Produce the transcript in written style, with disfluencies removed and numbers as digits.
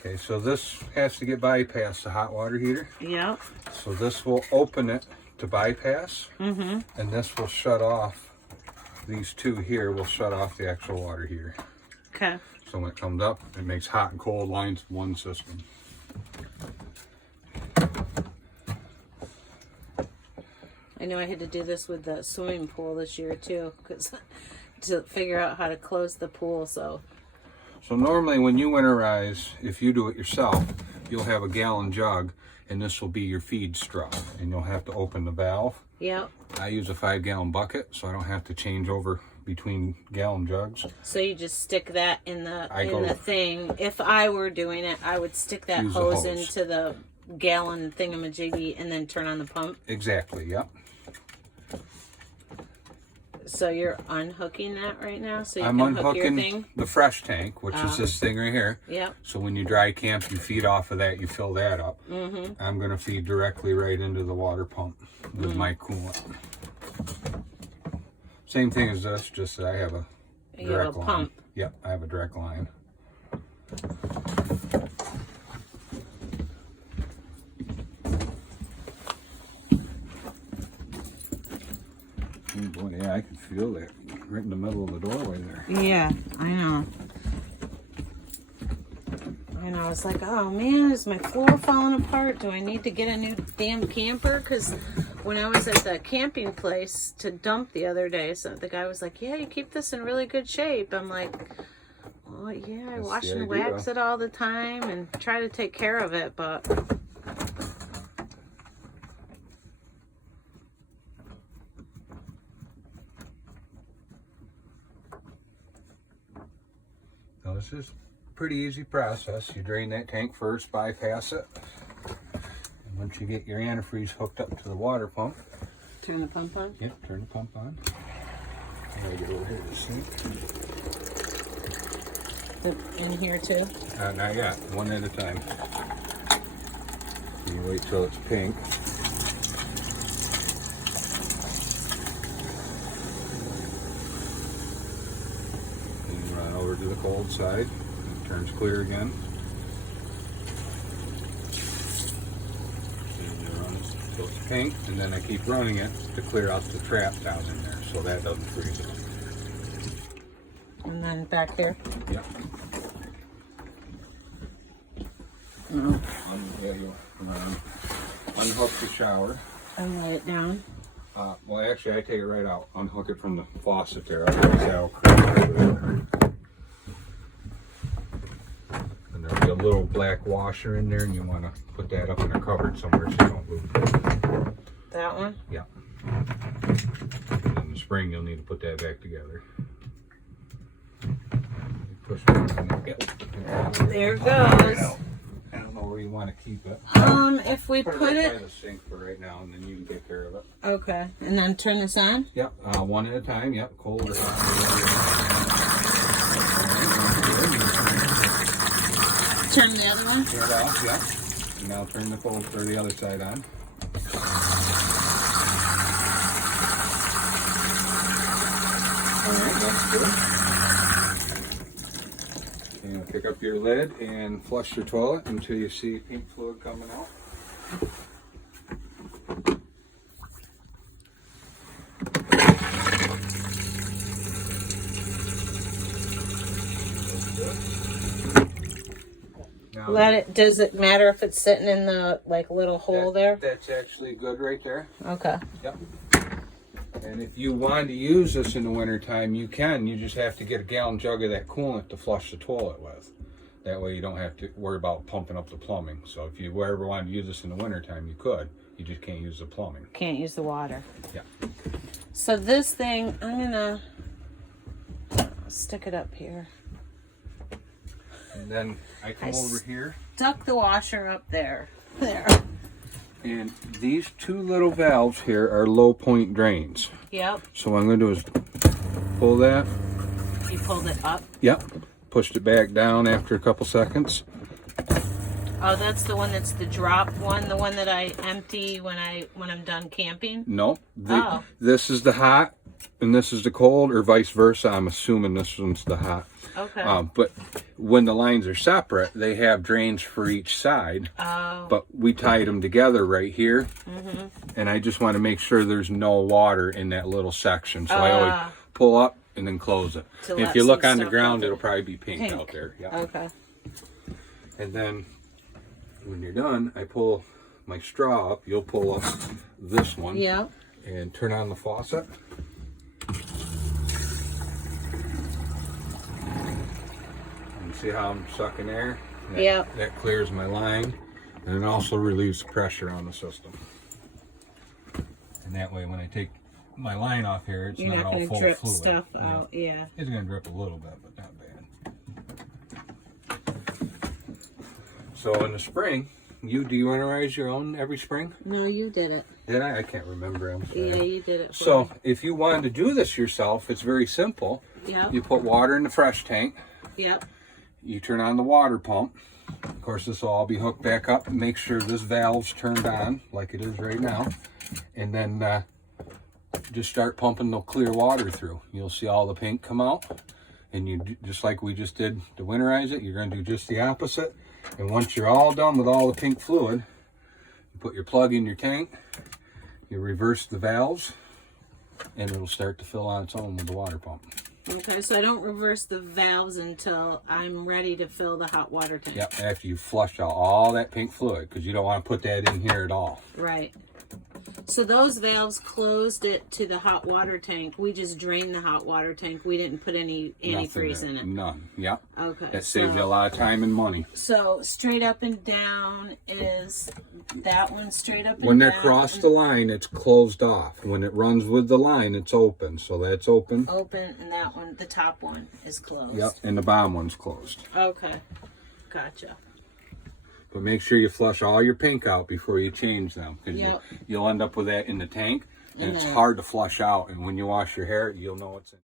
Okay, so this has to get bypassed the hot water heater. Yep. So this will open it to bypass, and this will shut off. These two here will shut off the actual water heater. Okay. So when it comes up, it makes hot and cold lines in one system. I know I had to do this with the swimming pool this year too, because to figure out how to close the pool. So normally when you winterize, if you do it yourself, you'll have a gallon jug, and this will be your feed straw, and you'll have to open the valve. yep. I use a 5-gallon bucket, so I don't have to change over between gallon jugs. So you just stick that in the go- the thing. If I were doing it, I would stick that Use the hose hose. into the gallon thingamajiggy and then turn on the pump. Exactly, yep. So you're unhooking that right now, so you I'm can hook your unhooking thing. the fresh tank, which is this thing right here. Yep. So when you dry camp, you feed off of that, you fill that up. I'm going to feed directly right into the water pump with my coolant. Same thing as this, just that I have a You have direct a line. pump. Yep, I have a direct line. Oh boy, yeah, I can feel that right in the middle of the doorway there. Yeah, I know. And I was like, oh man, is my floor falling apart? Do I need to get a new damn camper? Because when I was at the camping place to dump the other day, so the guy was like, yeah, you keep this in really good shape. I'm like, well, yeah, I That's wash the and idea. wax it all the time and try to take care of it, but Now this is a pretty easy process. You drain that tank first, bypass it. And once you get your antifreeze hooked up to the water pump, turn the pump on. yep, turn the pump on. I gotta get over here to the sink. In here too. Not yet, one at a time. You wait till it's pink. Then you run over to the cold side. It turns clear again. And you run it till it's pink, and then I keep running it to clear out the trap down in there so that doesn't freeze up. And then back here. Yep. No. Yeah, you unhook the shower. And lay it down. Well, actually, I take it right out. Unhook it from the faucet there. Otherwise, that'll crack right there. And there'll be a little black washer in there, and you want to put that up in a cupboard somewhere so you don't lose it. That one? Yeah. And in the spring, you'll need to put that back together. Push it in. Yep. There it goes. I don't know where you want to keep it. If we Put put it right it. by the sink for right now, and then you can take care of it. Okay. And then turn this on? Yep, one at a time. Yep, cold or hot. Turn the other one? Turn it off, yep. And now turn the cold or the other side on. And pick up your lid and flush your toilet until you see pink fluid coming out. Now, Let it. Does it matter if it's sitting in the like little hole there? That's actually good right there. Okay. Yep. And if you want to use this in the wintertime, you can. You just have to get a gallon jug of that coolant to flush the toilet with. That way you don't have to worry about pumping up the plumbing. So if you ever wanted to use this in the wintertime, you could. You just can't use the plumbing. Can't use the water. Yeah. So this thing, I'm gonna stick it up here. And then I come over here. Duck the washer up there. There. And these two little valves here are low point drains. Yep. So what I'm going to do is pull that. You pulled it up. Yep. Pushed it back down after a couple seconds. Oh, that's the one that's the drop one, the one that I empty when I'm done camping. No. Oh. This is the hot and this is the cold, or vice versa. I'm assuming this one's the hot. Okay. But when the lines are separate, they have drains for each side. Oh. But we tied them together right here. And I just want to make sure there's no water in that little section. So I always pull up and then close it. To If let you look some on the stuff ground, out. it'll probably be pink out there. Yeah. Okay. And then when you're done, I pull my straw up. You'll pull up this one. Yeah. And turn on the faucet. And see how I'm sucking air? Yeah. That clears my line. And it also relieves pressure on the system. And that way when I take my line off here, it's You're not not all going full to drip of fluid. stuff out. Yeah. It's going to drip a little bit, but not bad. So in the spring, you winterize your own every spring? No, you did it. Did I? I can't remember. I'm sorry. Yeah, you did it. So if you wanted to do this yourself, it's very simple. Yep. You put water in the fresh tank. Yep. You turn on the water pump. Of course, this will all be hooked back up. Make sure this valve's turned on like it is right now. And then just start pumping the clear water through. You'll see all the pink come out. And you just like we just did to winterize it, you're going to do just the opposite. And once you're all done with all the pink fluid, you put your plug in your tank, you reverse the valves, and it'll start to fill on its own with the water pump. Okay, so I don't reverse the valves until I'm ready to fill the hot water tank. Yep, after you flush out all that pink fluid, because you don't want to put that in here at all. Right. So those valves closed it to the hot water tank. We just drained the hot water tank. We didn't put any antifreeze in it. None. Yep. Okay. That saves you a lot of time and money. So straight up and down is that one straight up and When they're down. across the line, it's closed off. When it runs with the line, it's open. So that's open. Open, and that one, the top one, is closed. Yep. And the bottom one's closed. Okay. Gotcha. But make sure you flush all your pink out before you change them. Because Yep. you'll end up with that in the tank. And it's there. hard to flush out. And when you wash your hair, you'll know it's in.